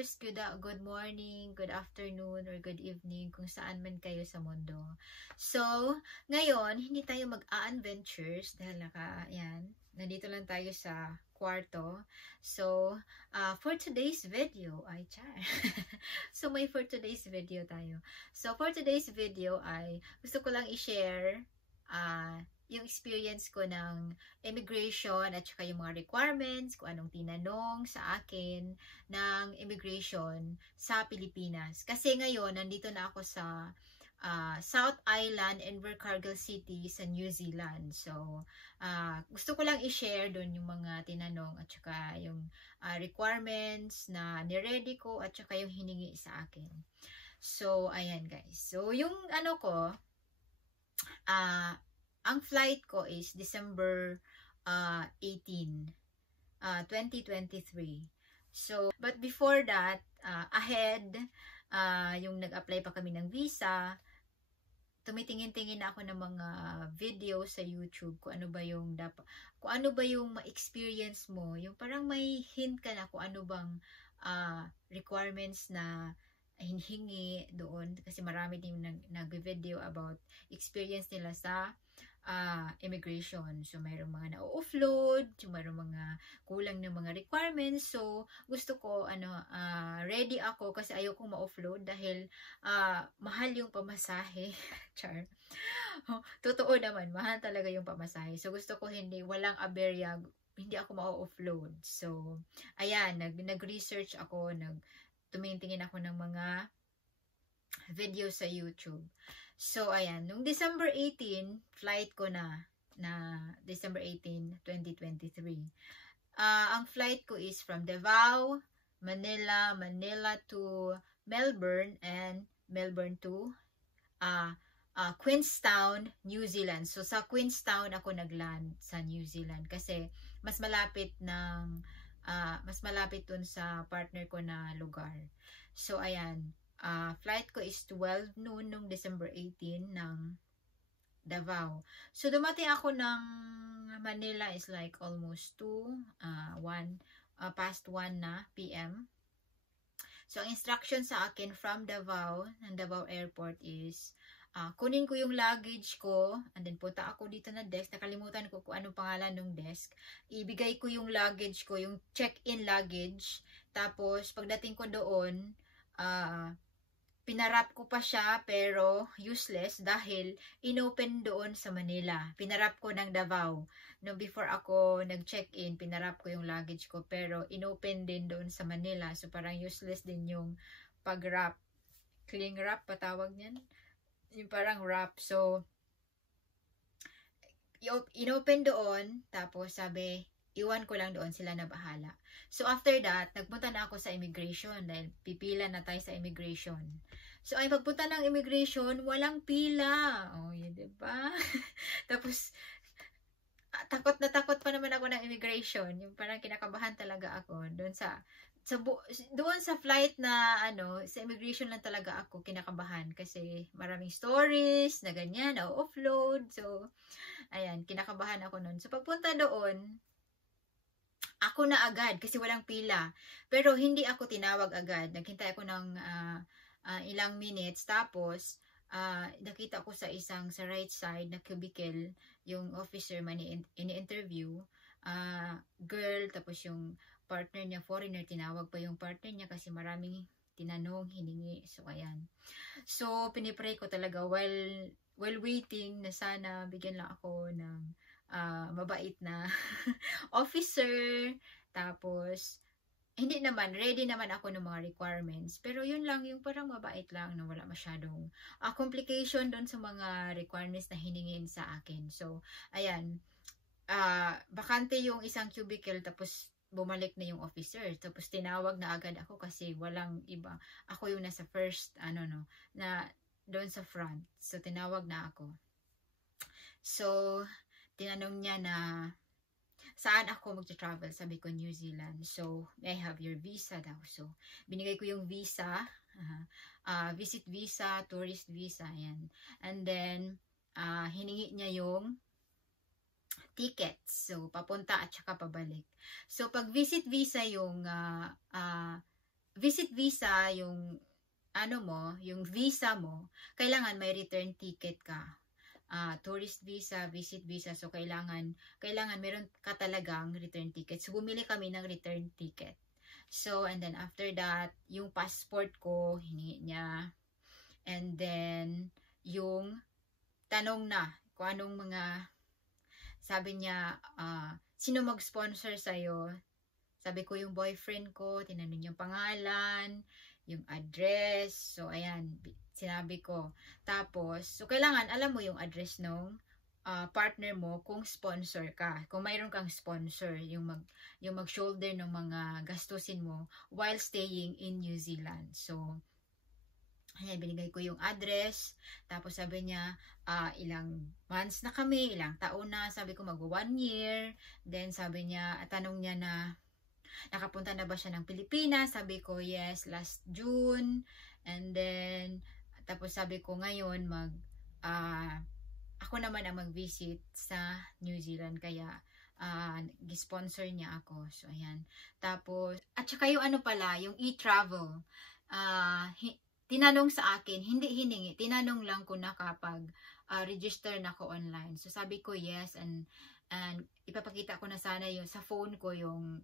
viewers, good morning, good afternoon, or good evening kung saan man kayo sa mundo. So, ngayon, hindi tayo mag-a-adventures dahil nandito lang tayo sa kwarto. So, for today's video, for today's video tayo. So, for today's video ay gusto ko lang i-share yung experience ko ng immigration at saka yung mga requirements, kung anong tinanong sa akin ng immigration sa Pilipinas. Kasi ngayon, nandito na ako sa South Island, Invercargill City sa New Zealand. So, gusto ko lang i-share doon yung mga tinanong at saka yung requirements na niready ko at saka yung hiningi sa akin. So, ayan guys. So, yung ang flight ko is December 18, 2023. So, but before that, ahead, yung nag-apply pa kami ng visa, tumitingin-tingin ako ng mga video sa YouTube kung ano ba yung ma-experience mo, yung parang may hint ka na kung ano bang requirements na hinihingi doon kasi marami din nag-video about experience nila sa immigration. So, mayroong mga na-offload, mayroong mga kulang ng mga requirements. So, gusto ko, ready ako kasi ayokong ma-offload dahil mahal yung pamasahe. Char. Totoo naman, mahal talaga yung pamasahe. So, gusto ko walang aberya, hindi ako ma-offload. So, ayan, nag-research ako, tumingin ako ng mga video sa YouTube. So, ayan, nung December 18, flight ko na December 18, 2023. Ang flight ko is from Davao, Manila to Melbourne, and Melbourne to Queenstown, New Zealand. So, sa Queenstown ako nag-land sa New Zealand kasi mas malapit dun sa partner ko na lugar. So, ayan. Flight ko is 12 noon nung December 18 ng Davao. So, dumating ako ng Manila is like almost past 1 na PM. So, ang instruction sa akin from Davao, ng Davao Airport is kunin ko yung luggage ko and then punta ako dito na desk. Nakalimutan ko kung anong pangalan ng desk. Ibigay ko yung luggage ko, yung check-in luggage. Tapos, pagdating ko doon, pinarap ko pa siya pero useless dahil inopen doon sa Manila. Pinarap ko ng Davao. No, before ako nag-check-in, pinarap ko yung luggage ko pero inopen din doon sa Manila. So parang useless din yung pag-wrap. Cling wrap patawag niyan. Yung parang wrap. So inopen doon tapos sabi iwan ko lang doon, sila na bahala. So, after that, nagpunta na ako sa immigration dahil pipila na tayo sa immigration. So, ay pagpunta ng immigration, walang pila. Oh, yun, diba? Tapos, takot pa naman ako ng immigration. Yung parang kinakabahan talaga ako. Doon sa flight na, sa immigration lang talaga ako kinakabahan kasi maraming stories na ganyan, na-offload. So, ayan, kinakabahan ako noon. So, pagpunta doon, ako na agad kasi walang pila. Pero hindi ako tinawag agad. Naghintay ako ng ilang minutes. Tapos, nakita ko sa right side na cubicle, yung officer man ini-interview. Girl, tapos yung partner niya, foreigner, tinawag pa yung partner niya kasi maraming tinanong, hiningi. So, ayan. So, pinipray ko talaga while waiting na sana bigyan lang ako ng mabait na officer. Tapos, hindi naman, ready naman ako ng mga requirements. Pero yun lang, yung parang mabait lang na wala masyadong complication doon sa mga requirements na hiningin sa akin. So, ayan, bakante yung isang cubicle tapos bumalik na yung officer. Tapos tinawag na agad ako kasi walang iba. Ako yung nasa first, na doon sa front. So, tinawag na ako. So, tinanong niya na saan ako mag-travel. Sabi ko, New Zealand. So, may I have your visa daw. So, binigay ko yung visa. Visit visa, tourist visa. Yan. And then, hiningi niya yung tickets. So, papunta at saka pabalik. So, pag visit visa yung visit visa, yung yung visa mo, kailangan may return ticket ka. Tourist visa, visit visa, so kailangan meron ka talagang return ticket. So bumili kami ng return ticket. So and then after that, yung passport ko hiningi niya. And then yung tanong na kung anong mga, sabi niya, sino mag-sponsor sa'yo? Sabi ko yung boyfriend ko, tinanong yung pangalan, yung address. So, ayan, sinabi ko. Tapos, so kailangan alam mo yung address ng partner mo kung sponsor ka. Kung mayroon kang sponsor, yung mag-shoulder ng mga gastusin mo while staying in New Zealand. So, ayan, binigay ko yung address. Tapos sabi niya, ilang months na kami, ilang taon na. Sabi ko mag 1 year. Then sabi niya, tanong niya na, nakapunta na ba siya ng Pilipinas? Sabi ko, yes, last June. And then, tapos sabi ko, ngayon, ako naman ang mag-visit sa New Zealand. Kaya, sponsor niya ako. So, ayan. Tapos, at saka yung pala, yung e-travel. Tinanong sa akin, hindi hiningi, tinanong lang ko na kapag register na ako online. So, sabi ko, yes, and ipapakita ko na sana yung sa phone ko yung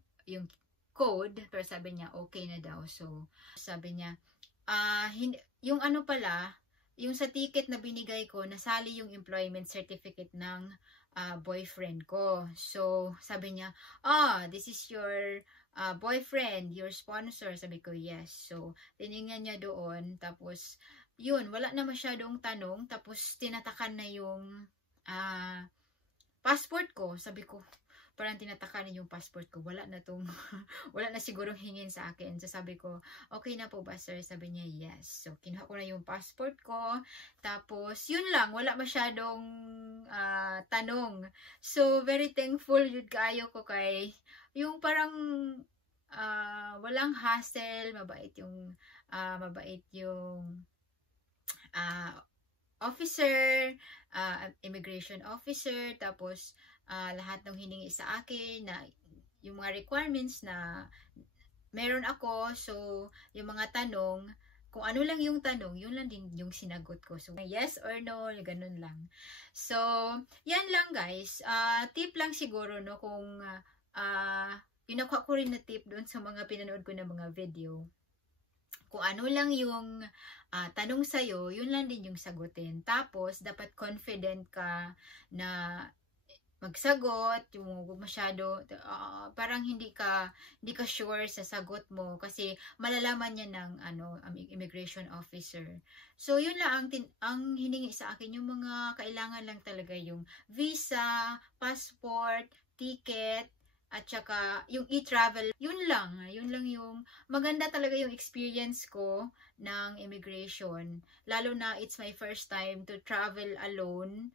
code, pero sabi niya okay na daw. So sabi niya yung pala, yung sa ticket na binigay ko, nasali yung employment certificate ng boyfriend ko. So sabi niya, this is your boyfriend, your sponsor. Sabi ko yes. So tiningnan niya doon, tapos yun, wala na masyadong tanong. Tapos tinatakan na yung passport ko. Sabi ko, parang tinatakanan yung passport ko. Wala na wala na sigurong hingin sa akin. So sabi ko, okay na po ba sir? Sabi niya, yes. So kinuha ko na yung passport ko. Tapos, yun lang. Wala masyadong tanong. So, very thankful yun kaayo ko kay, yung parang walang hassle. Mabait yung officer, immigration officer. Tapos, lahat ng hiningi sa akin na yung mga requirements na meron ako. So, yung mga tanong, kung ano lang yung tanong, yun lang din yung sinagot ko. So, yes or no, ganun lang. So, yan lang guys. Tip lang siguro, no, kung yung nakuha ko rin na tip doon sa mga pinanood ko na mga video. Kung ano lang yung tanong sa'yo, yun lang din yung sagutin. Tapos, dapat confident ka na magsagot, yung masyado, parang hindi ka sure sa sagot mo kasi malalaman niya ng immigration officer. So, yun lang ang hiningi sa akin, yung mga kailangan lang talaga yung visa, passport, ticket, at saka yung e-travel. Yun lang yung maganda talaga yung experience ko ng immigration. Lalo na it's my first time to travel alone.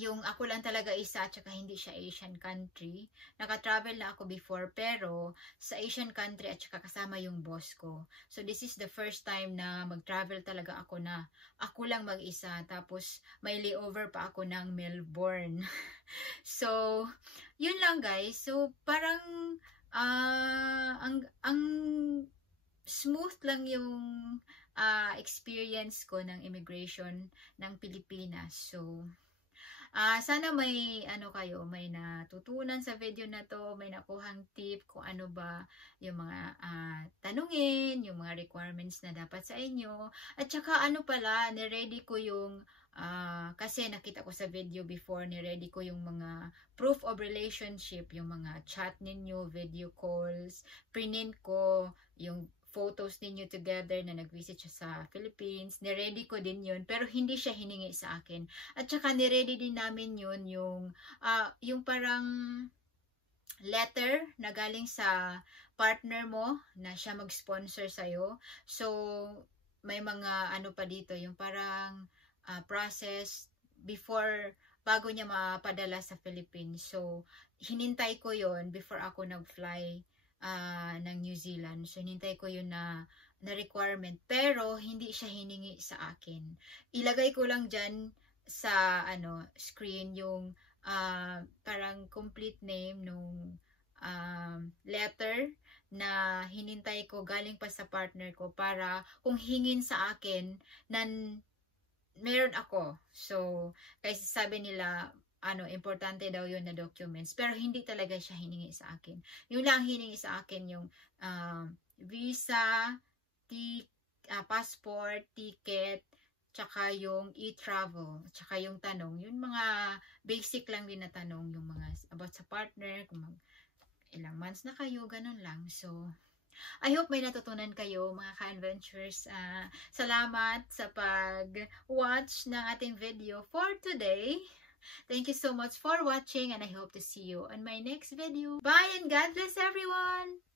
Yung ako lang talaga isa, at saka hindi siya Asian country. Naka-travel na ako before, pero sa Asian country at saka kasama yung boss ko. So, this is the first time na mag-travel talaga ako na ako lang mag-isa. Tapos, may layover pa ako ng Melbourne. So, yun lang guys. So, parang ang smooth lang yung experience ko ng immigration ng Pilipinas. So, sana may may natutunan sa video na to, may nakuhang tip kung ano ba yung mga tanungin, yung mga requirements na dapat sa inyo. At saka pala, niready ko yung kasi nakita ko sa video before, niready ko yung mga proof of relationship, yung mga chat ninyo, video calls, print ko yung photos ninyo together na nag-visit siya sa Philippines. Niready ko din yun, pero hindi siya hiningi sa akin. At saka niready din namin yun, yung parang letter na galing sa partner mo na siya mag-sponsor sa'yo. So, may mga pa dito, yung parang process bago niya mapadala sa Philippines. So, hinintay ko yon before ako nag-fly ng New Zealand. So, hinintay ko yun na requirement. Pero, hindi siya hiningi sa akin. Ilagay ko lang dyan sa screen yung parang complete name nung letter na hinintay ko galing pa sa partner ko para kung hingin sa akin meron ako. So, kasi sabi nila, importante daw yun na documents. Pero hindi talaga siya hiningi sa akin. Yung lang hiningi sa akin yung visa, passport, ticket, tsaka yung e-travel, tsaka yung tanong. Yung mga basic lang din na tanong, yung mga about sa partner, kung ilang months na kayo, ganun lang. So, I hope may natutunan kayo mga ka-adventures. Salamat sa pag-watch ng ating video for today. Thank you so much for watching and I hope to see you on my next video. Bye and God bless everyone!